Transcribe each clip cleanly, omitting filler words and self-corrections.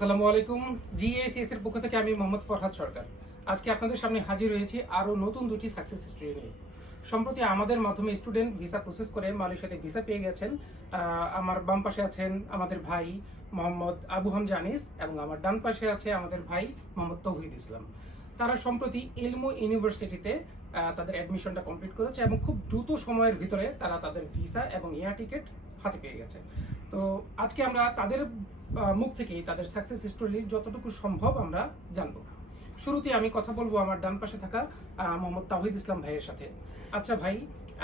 আসসালামু আলাইকুম। জিএসএস এর পক্ষ থেকে আমি মোহাম্মদ ফরহাদ সরকার আজকে আপনাদের সামনে হাজির হয়েছি আরও নতুন দুটি সাকসেস স্টোরি নিয়ে। সম্প্রতি আমাদের মাধ্যমে স্টুডেন্ট ভিসা প্রসেস করে মালয়েশিয়াতে ভিসা পেয়ে গেছেন। আমার বাম পাশে আছেন আমাদের ভাই মোহাম্মদ আবু হামজা আনিস এবং আমার ডান পাশে আছে আমাদের ভাই মোহাম্মদ তৌহিদ ইসলাম। তারা সম্প্রতি এলমো ইউনিভার্সিটিতে তাদের অ্যাডমিশনটা কমপ্লিট করেছে এবং খুব দ্রুত সময়ের ভিতরে তারা তাদের ভিসা এবং এয়ার টিকিট হাতে পেয়ে গেছে। তো আজকে আমরা তাদের মুখ থেকেই তাদের সাকসেস স্টোরির যতটুকু সম্ভব আমরা জানবো। শুরুতে আমি কথা বলবো আমার ডান পাশে থাকা মোহাম্মদ তাওহিদ ইসলাম ভাইয়ের সাথে। আচ্ছা ভাই,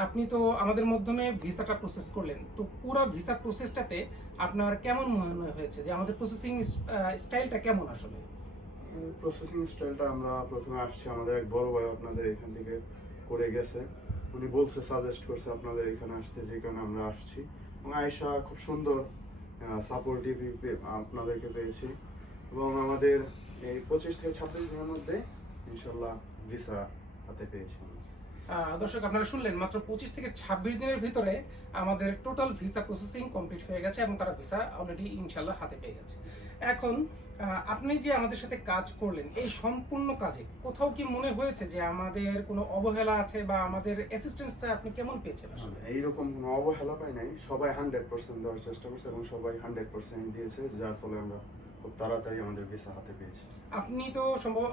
আপনি তো আমাদের মাধ্যমে ভিসাটা প্রসেস করলেন, তো পুরো ভিসা প্রসেসটাতে আপনার কেমন মনে হয়েছে, যে আমাদের প্রসেসিং স্টাইলটা কেমন আসলে? প্রসেসিং স্টাইলটা আমরা প্রথমে আসছি, আমাদের এক বড় ভাই আপনাদের এখান থেকে করে গেছে, উনি বলছে, সাজেস্ট করছে আপনাদের এখানে আসতে, যে কারণে আমরা আসছি। এবং আয়েশা খুব সুন্দর সাপোর্টিভ আপনাদেরকে পেয়েছি এবং আমাদের এই 25 থেকে 26 দিনের মধ্যে ইনশাল্লাহ ভিসা হাতে পেয়েছি। দর্শক, আপনারা শুনলেন, মাত্র 25 থেকে 26 দিনের ভিতরে আমাদের টোটাল ভিসা প্রসেসিং কমপ্লিট হয়ে গেছে এবং তারা ভিসা অলরেডি ইনশাল্লাহ হাতে পেয়ে গেছে। এখন আপনি যে আমাদের সাথে কাজ করলেন, এই সম্পূর্ণ কাজে কোথাও কি মনে হয়েছে যে আমাদের কোনো অবহেলা আছে, বা আমাদের অ্যাসিস্ট্যান্সটা আপনি কেমন পেয়েছেন আসলে? এইরকম কোনো অবহেলা পাই নাই, সবাই 100% দেওয়ার চেষ্টা করছে এবং সবাই 100% দিয়েছে, যার ফলে আমরা খুব তাড়াতাড়ি আমাদের ভিসা হাতে পেয়েছি। আপনি তো সম্ভব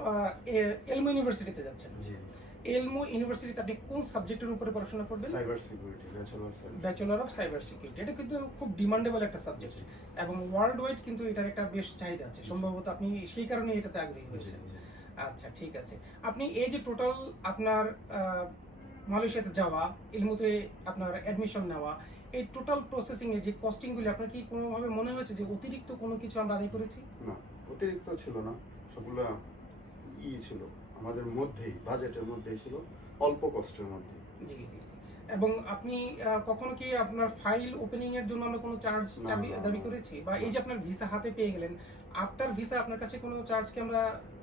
এলমো ইউনিভার্সিটিতে যাচ্ছেন। জি। এলমো ইউনিভার্সিটিতে আপনি কোন সাবজেক্টের উপরে পড়াশোনা করবেন? Cyber security, bachelor of cyber security. এটা কিন্তু খুব ডিমান্ডেবল একটা সাবজেক্ট এবং ওয়ার্ল্ড ওয়াইড কিন্তু এটার একটা বেশ চাহিদা আছে। সম্ভবত আপনি সেই কারণে এটাতে আগ্রহী হয়েছেন। আচ্ছা, ঠিক আছে। আপনি এই যে টোটাল আপনার মালয়েশিয়াতে যাওয়া, এলমোতে আপনার অ্যাডমিশন নেওয়া, এই টোটাল প্রসেসিং এ যে কস্টিংগুলি, আপনার কি কোনোভাবে মনে হয়েছে যে অতিরিক্ত কোনো কিছু আমরা আদায় করেছি? না, অতিরিক্ত ছিল না, সবগুলো ছিল আমাদের মধ্যেই, বাজেটের মধ্যেই ছিল, অল্প কষ্টের মধ্যে। জি জি জি। এবং আপনি কখনো কি আপনার ফাইল ওপেনিং এর জন্য আমরা কোনো চার্জ দাবি করেছি, বা এই যে আপনার ভিসা হাতে পেয়ে গেলেন, আফটার ভিসা আপনার কাছে কোনো চার্জ কি আমরা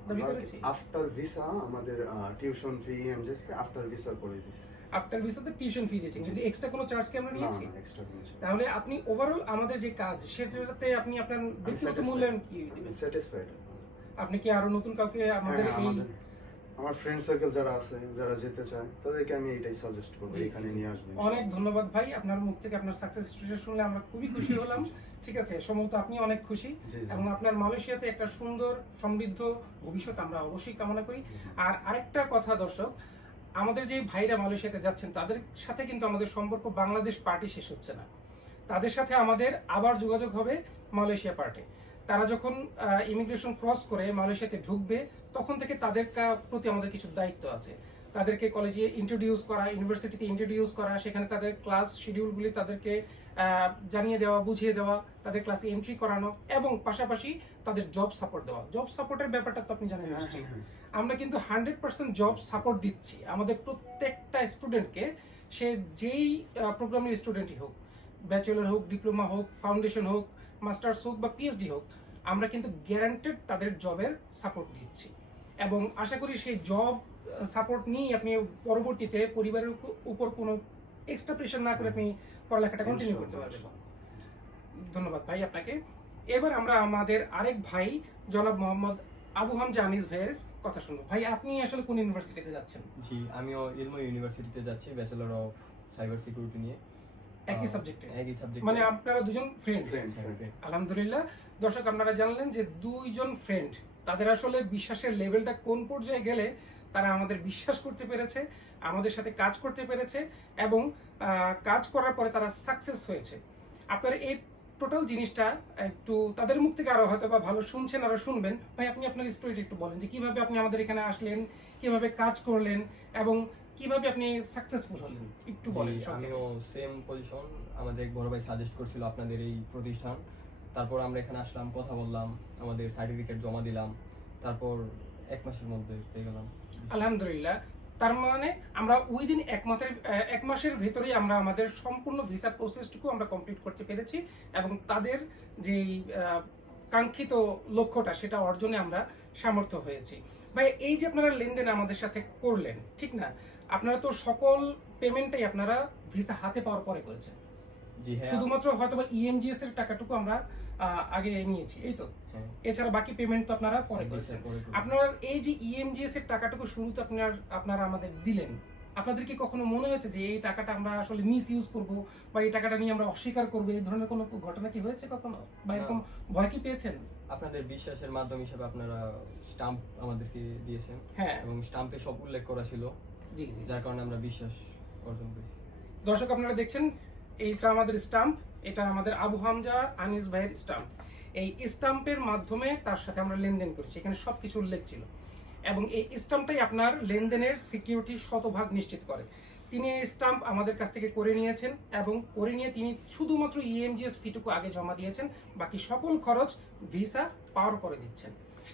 দাবি করেছি? আফটার ভিসা আমাদের টিউশন ফি এমজেস আফটার ভিসা করে দিয়েছি। আফটার ভিসাতে টিউশন ফি দিয়েছেন, কিন্তু এক্সট্রা কোনো চার্জ কি আমরা নিয়েছি? না, এক্সট্রা কোনো চার্জ। তাহলে আপনি ওভারঅল আমাদের যে কাজ, সেটাতে আপনি আপনার ব্যক্তিগত মূল্যায়ন কি দিবেন? স্যাটিসফাইড। আপনি কি আরো নতুন কাউকে আমাদের এই আমার ফ্রেন্ড সার্কেল যারা আছে, যারা যেতে চায়, তাদেরকে আমি এটাই সাজেস্ট করব, এখানে নিয়ে আসবেন। অনেক ধন্যবাদ ভাই, আপনার মুখ থেকে আপনার সাকসেস স্টোরি শুনলে আমরা খুবই খুশি হলাম। ঠিক আছে, সম্ভবত আপনি অনেক খুশি এবং আপনার মালয়েশিয়াতে একটা সুন্দর সমৃদ্ধ ভবিষ্যৎ আমরা অবশ্যই কামনা করি। আর আরেকটা কথা দর্শক, আমাদের যে ভাইরা মালয়েশিয়াতে যাচ্ছেন, তাদের সাথে কিন্তু আমাদের সম্পর্ক বাংলাদেশ পার্টি শেষ হচ্ছে না। তাদের সাথে আমাদের আবার যোগাযোগ হবে মালয়েশিয়া পার্টি। তারা যখন ইমিগ্রেশন ক্রস করে মালয়েশিয়াতে ঢুকবে, তখন থেকে তাদের প্রতি আমাদের কিছু দায়িত্ব আছে। তাদেরকে কলেজে ইন্ট্রোডিউস করা, ইউনিভার্সিটিতে ইন্ট্রোডিউস করা, সেখানে তাদের ক্লাস শিডিউলগুলি তাদেরকে জানিয়ে দেওয়া, বুঝিয়ে দেওয়া, তাদের ক্লাসে এন্ট্রি করানো এবং পাশাপাশি তাদের জব সাপোর্ট দেওয়া। জব সাপোর্টের ব্যাপারটা তো আপনি জানেন নিশ্চয়ই। আমরা কিন্তু 100% জব সাপোর্ট দিচ্ছি আমাদের প্রত্যেকটা স্টুডেন্টকে, সে যেই প্রোগ্রামের স্টুডেন্টই হোক, ব্যাচেলর হোক, ডিপ্লোমা হোক, ফাউন্ডেশন হোক, মাস্টার্স হোক বা পিএইচডি হোক, আমরা কিন্তু গ্যারান্টেড তাদের জবের সাপোর্ট দিচ্ছি। এবং আশা করি সেই জব সাপোর্ট নিয়ে আপনি পরবর্তীতে পরিবারের উপর কোনো এক্সট্রা প্রেশার না করে আপনি পড়ালেখাটা কন্টিনিউ করতে পারবেন। ধন্যবাদ ভাই আপনাকে। এবার আমরা আমাদের আরেক ভাই জনাব মোহাম্মদ আবু হামজা আনিস ভাইয়ের কথা শুনবো। ভাই, আপনি আসলে কোন ইউনিভার্সিটিতে যাচ্ছেন? জি, আমিও এলমো ইউনিভার্সিটিতে যাচ্ছি, ব্যাচেলর অফ সাইবার সিকিউরিটি নিয়ে। একই সাবজেক্টে? একই সাবজেক্ট। মানে আপনারা দুজন ফ্রেন্ড? ফ্রেন্ড। আলহামদুলিল্লাহ। দর্শক, আপনারা জানলেন যে দুইজন ফ্রেন্ড, তাদের আসলে বিশ্বাসের লেভেলটা কোন পর্যায়ে গেলে তারা আমাদের বিশ্বাস করতে পেরেছে, আমাদের সাথে কাজ করতে পেরেছে এবং কাজ করার পরে তারা সাকসেস হয়েছে। আপনার এই টোটাল জিনিসটা একটু তাদের মুখ থেকে আরো হয়তো বা ভালো শুনছেন, আরো শুনবেন। ভাই, আপনি আপনার স্টোরিটা একটু বলেন, যে কিভাবে আপনি আমাদের এখানে আসলেন, কিভাবে কাজ করলেন এবং কিভাবে আপনি সাকসেসফুল হলেন, একটু বলেন। আমিও সেম পজিশন, আমাদের এক বড় ভাই সাজেস্ট করছিল আপনাদের এই প্রতিষ্ঠান, তারপর আমরা এখানে আসলাম, কথা বললাম, আমাদের সার্টিফিকেট জমা দিলাম, তারপর 1 মাসের মধ্যে পেয়ে গেলাম। আলহামদুলিল্লাহ। তার মানে আমরা উইদিন 1 মাসের ভেতরেই আমরা আমাদের সম্পূর্ণ ভিসা প্রসেসটুকু আমরা কমপ্লিট করতে পেরেছি এবং তাদের যে কাঙ্ক্ষিত লক্ষ্যটা, সেটা অর্জনে আমরা সামর্থ্য হয়েছি। ভাই, এই যে আপনারা লেনদেন আমাদের সাথে করলেন, ঠিক না? আপনারা তো সকল পেমেন্টটাই আপনারা ভিসা হাতে পাওয়ার পরে করেছেন। জি হ্যাঁ, শুধুমাত্র হয়তো বা ইএমজিএস এর টাকাটুকু আমরা আগে নিয়েছি, এই তো। হ্যাঁ। এছাড়া বাকি পেমেন্ট তো আপনারা পরে জি, করেছেন। স্যার, পরে করি। আপনার এই যে ইএমজিএস এর টাকাটুকু শুরুতে আপনারা আমাদের দিলেন, আপনাদের কি কখনো মনে হয়েছে যে এই টাকাটা আমরা আসলে মিস ইউজ করব বা এই টাকাটা নিয়ে আমরা অস্বীকার করবো, এই ধরনের কোনো ঘটনা কি হয়েছে কখনো, বা এরকম ভয় কি পেয়েছেন? আপনাদের বিশ্বাসের মাধ্যম হিসেবে আপনারা স্টাম্প আমাদেরকে দিয়েছেন হ্যাঁ, এবং স্টাম্পে সব উল্লেখ করা ছিল, জি জি। যার কারণে আমরা বিশ্বাস অর্জন করেছি। দর্শক আপনারা দেখছেন, এইটা আমাদের স্টাম্প, এটা আমাদের আবু হামজা আনিস ভাইয়ের স্টাম্প। এই স্টাম্পের মাধ্যমে তার সাথে আমরা লেনদেন করেছি, এখানে সবকিছু উল্লেখ ছিল, এবং এই স্টাম্পটাই আপনার লেনদেনের সিকিউরিটি শতভাগ নিশ্চিত করে। তিনি এই স্টাম্প আমাদের কাছ থেকে করে নিয়েছেন এবং করে নিয়ে তিনি শুধুমাত্র ইএমজিএস ফিটুকু আগে জমা দিয়েছেন, বাকি সকল খরচ ভিসা পাওয়ার পরে দিচ্ছেন।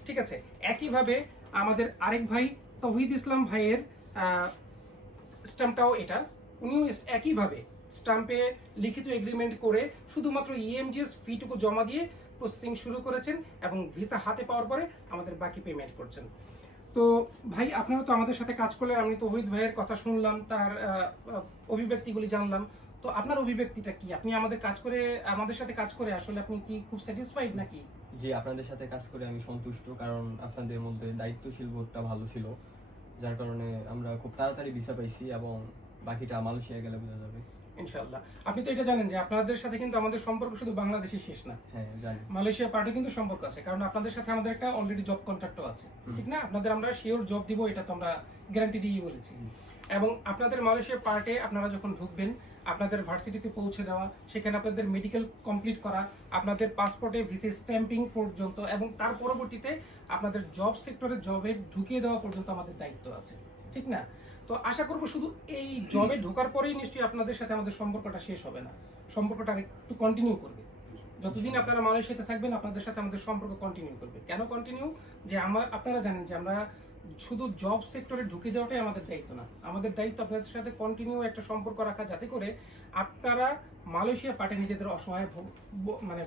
ঠিক আছে, একইভাবে আমাদের আরেক ভাই তৌহিদ ইসলাম ভাইয়ের স্টাম্পটাও এটা, উনিও একইভাবে স্টাম্পে লিখিত এগ্রিমেন্ট করে শুধুমাত্র ইএমজিএস ফিটুকু জমা দিয়ে প্রসেসিং শুরু করেছেন এবং ভিসা হাতে পাওয়ার পরে আমাদের বাকি পেমেন্ট করছেন। তো ভাই, আপনারা তো আমাদের সাথে কাজ করলেন, আমি তৌহিদ ভাইয়ের কথা শুনলাম, তার অভিব্যক্তিগুলি জানলাম। তো আপনার অভিব্যক্তিটা কি? আপনি আমাদের সাথে কাজ করে আসলে আপনি কি খুব স্যাটিসফাইড নাকি? জি, আপনাদের সাথে কাজ করে আমি সন্তুষ্ট, কারণ আপনাদের মধ্যে দায়িত্বশীল বোধটা ভালো ছিল, যার কারণে আমরা খুব তাড়াতাড়ি ভিসা পাইছি এবং বাকিটা মালয়েশিয়া গেলে বোঝা যাবে। ইনশাআল্লাহ। আপনি তো এটা জানেন যে আপনাদের সাথে কিন্তু আমাদের সম্পর্ক শুধু বাংলাদেশে শেষ না, হ্যাঁ, জানি। মালয়েশিয়া পার্টি কিন্তু সম্পর্ক আছে, কারণ আপনাদের সাথে আমাদের একটা অলরেডি জব কন্ট্রাক্টও আছে, ঠিক না? আপনাদের আমরা শিওর জব দিব, এটা তো আমরা গ্যারান্টি দিয়ে বলেছি। এবং আপনাদের মালয়েশিয়া পার্টে আপনারা যখন ঢুকবেন, আপনাদের ভার্সিটিতে পৌঁছে দেওয়া, সেখানে আপনাদের মেডিকেল কমপ্লিট করা, আপনাদের পাসপোর্টে ভিসা স্ট্যাম্পিং পর্যন্ত এবং তার পরবর্তীতে আপনাদের জব সেক্টরে জবে ঢুকিয়ে দেওয়া পর্যন্ত আমাদের দায়িত্ব আছে, ঠিক না? তো আশা করব শুধু এই জবে ঢোকার পরেই নিশ্চয়ই আপনাদের সাথে আমাদের সম্পর্কটা শেষ হবে না, সম্পর্কটা একটু কন্টিনিউ করবে। যতদিন আপনারা মালয়েশিয়াতে থাকবেন আপনাদের সাথে আমাদের সম্পর্ক কন্টিনিউ করবে। কেন কন্টিনিউ? যে আপনারা জানেন যে আমরা শুধু জব সেক্টরে ঢুকে দেওয়াটাই আমাদের দায়িত্ব না, আমাদের দায়িত্ব আপনাদের সাথে কন্টিনিউ একটা সম্পর্ক রাখা, যাতে করে আপনারা মালয়েশিয়া পার্টে নিজেদের অসহায়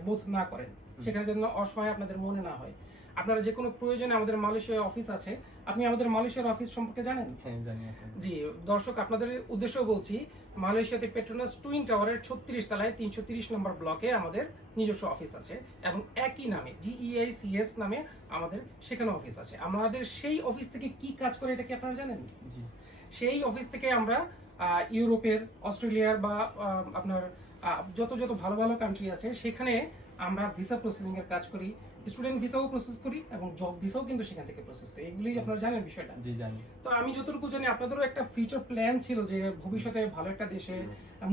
বোধ না করেন, সেখানে যেন অসহায় আপনাদের মনে না হয়। আপনারা যে কোনো প্রয়োজনে, আমাদের মালয়েশিয়া অফিস আছে, আপনি আমাদের মালয়েশিয়ার অফিস সম্পর্কে জানেন? হ্যাঁ, জানি। জি দর্শক, আপনাদের উদ্দেশ্যে বলছি, মালয়েশিয়াতে পেট্রোনাস টুইন টাওয়ারের 36 তলায় 330 নম্বর ব্লকে আমাদের নিজস্ব অফিস আছে এবং একই নামে GEICS নামে আমাদের সেখানে অফিস আছে। আমাদের সেই অফিস থেকে কি কাজ করে এটা কি আপনারা জানেন? জি। সেই অফিস থেকে আমরা ইউরোপের, অস্ট্রেলিয়ার বা আপনার যত ভালো ভালো কান্ট্রি আছে সেখানে আমরা ভিসা প্রসেসিং এর কাজ করি, স্টুডেন্ট ভিসাও প্রসেস করি এবং জব ভিসাও কিন্তু সেখান থেকে প্রসেস করি। এগুলি আপনারা জানেন বিষয়টা? জি, জানি। তো আমি যতটুকু জানি আপনাদেরও একটা ফিউচার প্ল্যান ছিল যে ভবিষ্যতে ভালো একটা দেশে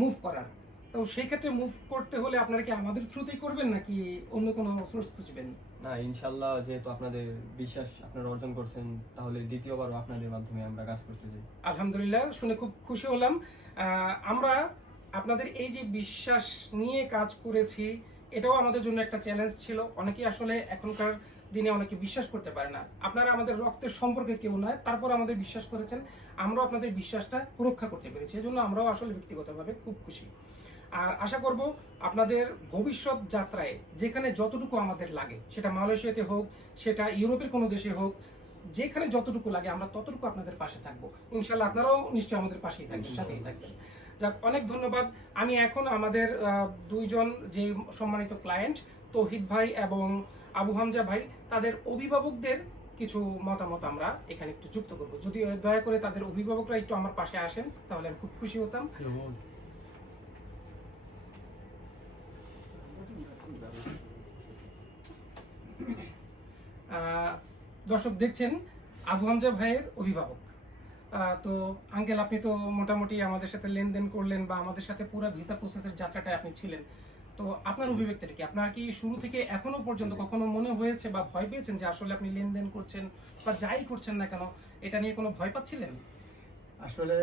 মুভ করার। তো সেই ক্ষেত্রে মুভ করতে হলে আপনারা কি আমাদের থ্রুতেই করবেন নাকি অন্য কোনো সোর্স খুঁজবেন? না, ইনশাল্লাহ, যেহেতু আপনাদের বিশ্বাস আপনারা অর্জন করছেন, তাহলে দ্বিতীয়বারও আপনাদের মাধ্যমে আমরা কাজ করতে চাই। আলহামদুলিল্লাহ, শুনে খুব খুশি হলাম। আমরা আপনাদের এই যে বিশ্বাস নিয়ে কাজ করেছি, এটাও আমাদের জন্য একটা চ্যালেঞ্জ ছিল। অনেকেই আসলে এখনকার দিনে অনেকে বিশ্বাস করতে পারে না। আপনারা আমাদের রক্তের সম্পর্কে কেউ নয়, তারপর আমাদের বিশ্বাস করেছেন, আমরাও আপনাদের বিশ্বাসটা রক্ষা করতে পেরেছি, এজন্য আমরাও আসলে ব্যক্তিগতভাবে খুব খুশি। আর আশা করব আপনাদের ভবিষ্যৎ যাত্রায় যেখানে যতটুকু আমাদের লাগে, সেটা মালয়েশিয়াতে হোক, সেটা ইউরোপের কোনো দেশে হোক, যেখানে যতটুকু লাগে আমরা ততটুকু আপনাদের পাশে থাকবো। ইনশাল্লাহ আপনারাও নিশ্চয়ই আমাদের পাশেই থাকবেন, সাথেই থাকবেন। যাক, অনেক ধন্যবাদ। আমি এখন আমাদের দুইজন যে সম্মানিত ক্লায়েন্ট, তৌহিদ ভাই এবং আবু হামজা ভাই, তাদের অভিভাবকদের কিছু মতামত আমরা এখানে একটু যুক্ত করব। যদি দয়া করে তাদের অভিভাবকরা একটু আমার পাশে আসেন তাহলে আমি খুব খুশি হতাম। দর্শক দেখছেন আবু হামজা ভাইয়ের অভিভাবক। তো আঙ্কেল, আপনি তো মোটামুটি আমাদের সাথে লেনদেন করলেন বা আমাদের সাথে পুরো ভিসা প্রসেসের যাত্রাটায় আপনি ছিলেন। তো আপনার অভিব্যক্তিটা কি? আপনার কি শুরু থেকে এখনো পর্যন্ত কখনো মনে হয়েছে বা ভয় পেয়েছেন যে আসলে আপনি লেনদেন করছেন বা যাই করছেন না কেন, এটা নিয়ে কোনো ভয় পাচ্ছিলেন? আসলে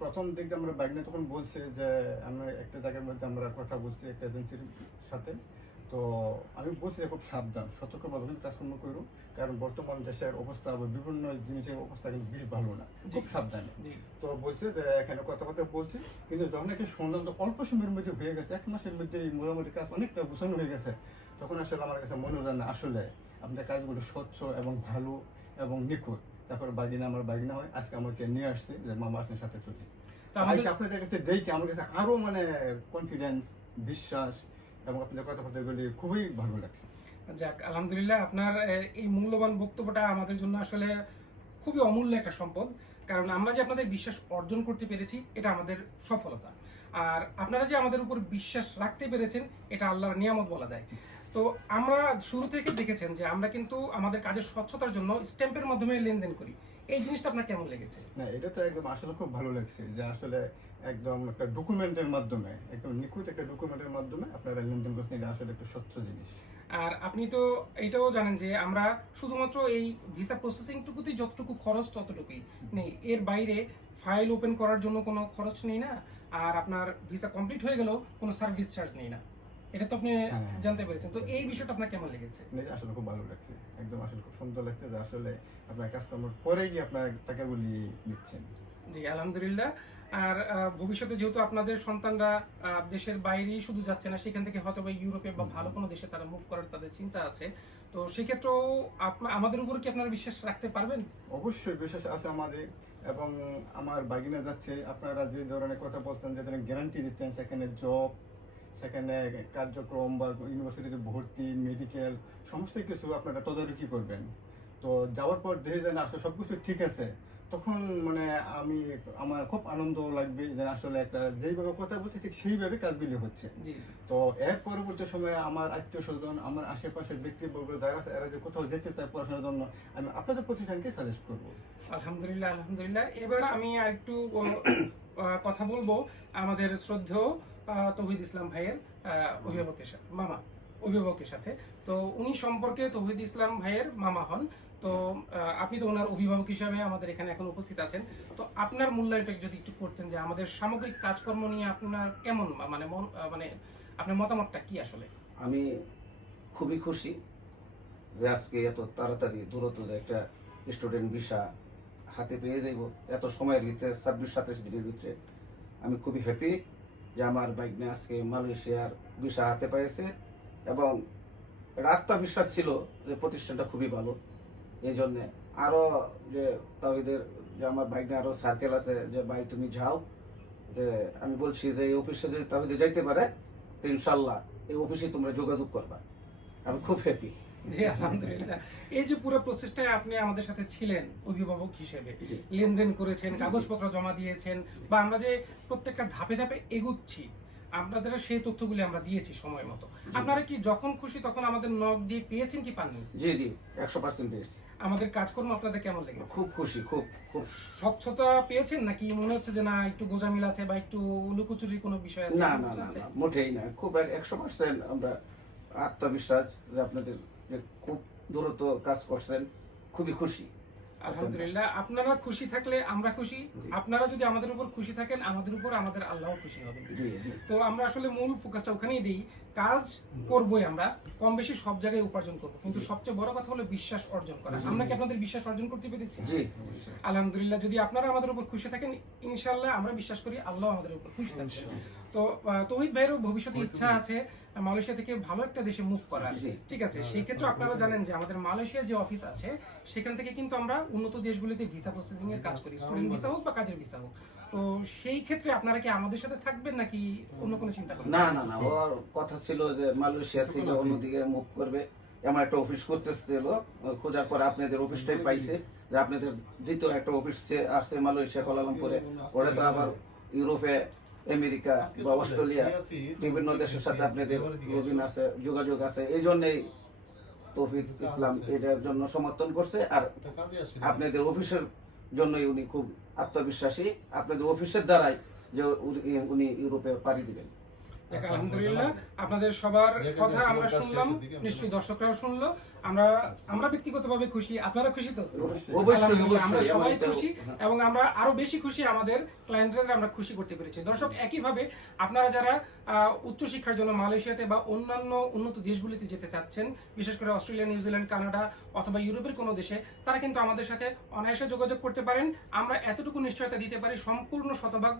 প্রথম দিকে আমরা বাইকনে তখন বলছে যে আমরা একটা জায়গার মধ্যে আমরা কথা বলছি একটা এজেন্সির সাথে, তো আমি বলছি যে খুব সাবধান, সতর্কভাবে কিন্তু কাজকর্ম করো, কারণ বর্তমান দেশের অবস্থা বা বিভিন্ন জিনিসের অবস্থা কিন্তু বেশ ভালো না, খুব সাবধানে। তো বলছে যে এখানে কথাবার্তা বলছি, কিন্তু যখন একটা শুনলাম তো অল্প সময়ের মধ্যে হয়ে গেছে, 1 মাসের মধ্যে মোটামুটি কাজ অনেকটা গোছানো হয়ে গেছে, তখন আসলে আমার কাছে মনে হলো না আসলে আপনার কাজগুলো স্বচ্ছ এবং ভালো এবং নিখুঁত। তারপরে আমার বাগিনা হয়, আজকে আমাকে নিয়ে আসছে যে মামা আপনার সাথে চলি। আপনাদের কাছে দেখি আমার কাছে আরো মানে কনফিডেন্স, বিশ্বাস এবং আপনাদের কথাবার্তাগুলি খুবই ভালো লাগছে। যাক, আলহামদুলিল্লাহ, আপনার এই মূল্যবান বক্তব্যটা আমাদের জন্য আসলে খুবই অমূল্য একটা সম্পদ। কারণ আমরা যে আপনাদের বিশ্বাস অর্জন করতে পেরেছি এটা আমাদের সফলতা, আর আপনারা যে আমাদের উপর বিশ্বাস রাখতে পেরেছেন এটা আল্লাহর নিয়ামত বলা যায়। তো আমরা শুরু থেকে দেখেছেন যে আমরা কিন্তু আমাদের কাজের স্বচ্ছতার জন্য স্ট্যাম্পের মাধ্যমে লেনদেন করি। এই জিনিসটা আপনার কেমন লেগেছে? না, এটা তো একদম আসলে খুব ভালো লাগছে যে আসলে একদম একটা ডকুমেন্টের মাধ্যমে, একদম নিখুঁত একটা ডকুমেন্টের মাধ্যমে আপনারা লেনদেন করছেন, এটা আসলে একটা স্বচ্ছ জিনিস। আর আপনি তো এইটাও জানেন যে আমরা শুধুমাত্র এই ভিসা প্রসেসিং টুকুতেই যতটুকু খরচ ততটুকুই নেই, এর বাইরে ফাইল ওপেন করার জন্য কোনো খরচ নেই না, আর আপনার ভিসা কমপ্লিট হয়ে গেলেও কোনো সার্ভিস চার্জ নেই না। এটা তো আপনি জানতে পেরেছেন। তো এই বিষয়টা আপনার কেমন লেগেছে? এটা আসলে খুব ভালো লাগছে, একদম আসলে খুব সুন্দর লাগছে যে আসলে আপনার কাস্টমার পরে গিয়ে আপনার টাকাগুলি নিচ্ছেন। জি, আলহামদুলিল্লাহ। আর ভবিষ্যতে যেহেতু আপনাদের সন্তানরা দেশের বাইরেই শুধু যাচ্ছে না, সেখান থেকে হয়তো বা ইউরোপে বা ভালো কোনো দেশে তারা মুভ করার তাদের চিন্তা আছে, তো সেক্ষেত্রেও আমাদের উপর কি আপনারা বিশ্বাস রাখতে পারবেন? অবশ্যই বিশ্বাস আছে আমাদের, এবং আমার বাগিনা যাচ্ছে, আপনারা যে ধরনের কথা বলছেন, যে ধরনের গ্যারান্টি দিচ্ছেন, সেখানে জব, সেখানে কার্যক্রম বা ইউনিভার্সিটিতে ভর্তি, মেডিকেল সমস্ত কিছু আপনারা তদারকি করবেন। তো যাওয়ার পর দেখে যেন আসলে সবকিছু ঠিক আছে, তখন মানে আমার খুব আনন্দ লাগবে যে আসলে একটা যেইভাবে কথা বলছে ঠিক সেইভাবে কাজগুলি হচ্ছে। জি। তো এর পরবর্তী সময়ে আমার আত্মীয় স্বজন, আমার আশেপাশের ব্যক্তিবর্গ যারা আছে, এরা যে কোথাও যেতে চায় পড়াশোনার জন্য, আমি আপনাদের প্রতিষ্ঠানকে সাজেস্ট করবো। আলহামদুলিল্লাহ, আলহামদুলিল্লাহ। এবার আমি আরেকটু কথা বলবো আমাদের শ্রদ্ধেয় তৌহিদ ইসলাম ভাইয়ের অভিভাবকের সাথে, অভিভাবকের সাথে। তো উনি সম্পর্কে তৌহিদ ইসলাম ভাইয়ের মামা হন। তো আপনি তো ওনার অভিভাবক হিসাবে আমাদের এখানে এখন উপস্থিত আছেন। তো আপনার মূল্যায়নটা যদি একটু করতেন যে আমাদের সামগ্রিক কাজকর্ম নিয়ে আপনার কেমন মানে আপনার মতামতটা কি আসলে? আমি খুবই খুশি যে আজকে এত তাড়াতাড়ি দ্রুত যে একটা স্টুডেন্ট ভিসা হাতে পেয়ে যাইব এত সময়ের ভিতরে, 26-27 দিনের ভিতরে। আমি খুবই হ্যাপি যে আমার বাইকনে আজকে মালয়েশিয়ার ভিসা হাতে পেয়েছে, এবং একটা আত্মবিশ্বাস ছিল যে প্রতিষ্ঠানটা খুবই ভালো। এই জন্যে আরও যে তাহিদের যে আমার বাইকনে আরও সার্কেল আছে যে ভাই তুমি যাও, যে আমি বলছি যে এই অফিসে যদি তাহিদে যাইতে পারে তো ইনশাল্লাহ এই অফিসে তোমরা যোগাযোগ করবা। আমি খুব হ্যাপি। জি, আলহামদুলিল্লাহ। এই যে পুরো প্রসেসটায় আপনি আমাদের সাথে ছিলেন অভিভাবক হিসেবে, লেনদেন করেছেন, কাগজপত্র জমা দিয়েছেন, বা আমরা যে প্রত্যেকটা ধাপে ধাপে এগুচ্ছি, আপনাদের সেই তথ্যগুলি আমরা দিয়েছি সময় মতো। আপনারা কি যখন খুশি তখন আমাদের নক দিয়ে পেয়েছেন কি পাননি? জি জি, 100% পেয়েছি। আমাদের কাজকর্ম আপনাদের কেমন লেগেছে? খুব খুশি, খুব খুব। স্বচ্ছতা পেয়েছেন নাকি মনে হচ্ছে যে না একটু গোজামিল আছে বা একটু লুকোচুরির কোনো বিষয় আছে? না না না, মোটেই না। খুব 100% আমরা আত্মবিশ্বাস যে আপনাদের যে খুব দ্রুত কাজ করছেন, খুবই খুশি। আলহামদুলিল্লাহ, আপনারা খুশি থাকলে আমরা খুশি, আপনারা যদি আমাদের উপর খুশি থাকেন আমাদের উপর আমাদের আল্লাহ খুশি হবেন। তো আমরা আসলে মূল ফোকাসটা ওখানেই দিই, কাজ করবোই আমরা, কম বেশি সব জায়গায় উপার্জন করবো, কিন্তু সবচেয়ে বড় কথা হলো বিশ্বাস অর্জন করা। আমরা কি আপনাদের বিশ্বাস অর্জন করতে পেরেছি? আলহামদুলিল্লাহ। যদি আপনারা আমাদের উপর খুশি থাকেন, ইনশাআল্লাহ আমরা বিশ্বাস করি আল্লাহ আমাদের উপর খুশি থাকবে। তো তৌহিদ ভাইয়েরও ভবিষ্যতে ইচ্ছা আছে মালয়েশিয়া থেকে ভালো একটা দেশে মুভ করার। ঠিক আছে, সেই ক্ষেত্রে আপনারা জানেন যে আমাদের মালয়েশিয়ার যে অফিস আছে সেখান থেকে কিন্তু আমরা উন্নত দেশগুলিতে ভিসা প্রসেসিং এর কাজ করি, স্টুডেন্ট ভিসা হোক বা কাজের ভিসা হোক। তো সেই ক্ষেত্রে আপনারা কি আমাদের সাথে থাকবেন নাকি অন্য কোনো চিন্তা করছেন? না না না, ওর কথা ছিল যে মালয়েশিয়া থেকে অন্যদিকে মুভ করবে, এমন একটা অফিস করতেছিল। খোঁজার পর আপনাদের অফিসটাই পাইছে, যে আপনাদের দ্বিতীয় একটা অফিস আছে মালয়েশিয়া কুয়ালালামপুরে। ওরা তো আবার ইউরোপে, আমেরিকা বা অস্ট্রেলিয়া বিভিন্ন দেশের সাথে আপনাদের আছে, যোগাযোগ আছে। এই জন্যই তৌহিদ ইসলাম এটার জন্য সমর্থন করছে। আর আপনাদের অফিসের জন্যই উনি খুব আত্মবিশ্বাসী, আপনাদের অফিসের দ্বারাই যে উনি ইউরোপে পাড়ি দিবেন। আলহামদুলিল্লাহ, আপনাদের সবার কথা আমরা শুনলাম, নিশ্চয়ই দর্শকরাও শুনলো। আমরা ব্যক্তিগতভাবে খুশি, আপনারা খুশি তো? আমরা সবাই খুশি, এবং আমরা আরো বেশি খুশি আমাদের ক্লায়েন্টদের আমরা খুশি করতে পেরেছি। দর্শক, একইভাবে আপনারা যারা উচ্চশিক্ষার জন্য মালয়েশিয়াতে বা অন্যান্য উন্নত দেশগুলিতে যেতে চাচ্ছেন, বিশেষ করে অস্ট্রেলিয়া, নিউজিল্যান্ড, কানাডা অথবা ইউরোপের কোনো দেশে, তারা কিন্তু আমাদের সাথে অনায়াসে যোগাযোগ করতে পারেন। আমরা এতটুকু নিশ্চয়তা দিতে পারি, সম্পূর্ণ শতভাগ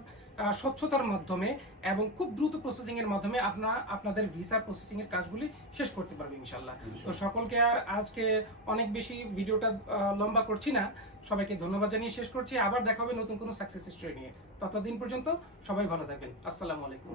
স্বচ্ছতার মাধ্যমে এবং খুব দ্রুত প্রসেসিং এর মাধ্যমে আপনাদের ভিসা প্রসেসিং এর কাজগুলি শেষ করতে পারবে ইনশাআল্লাহ। তো সকলকে আর আজকে অনেক বেশি ভিডিওটা লম্বা করছি না, সবাইকে ধন্যবাদ জানিয়ে শেষ করছি। আবার দেখা হবে নতুন কোনো সাকসেস স্টোরি নিয়ে। ততদিন পর্যন্ত সবাই ভালো থাকবেন। আসসালামু আলাইকুম।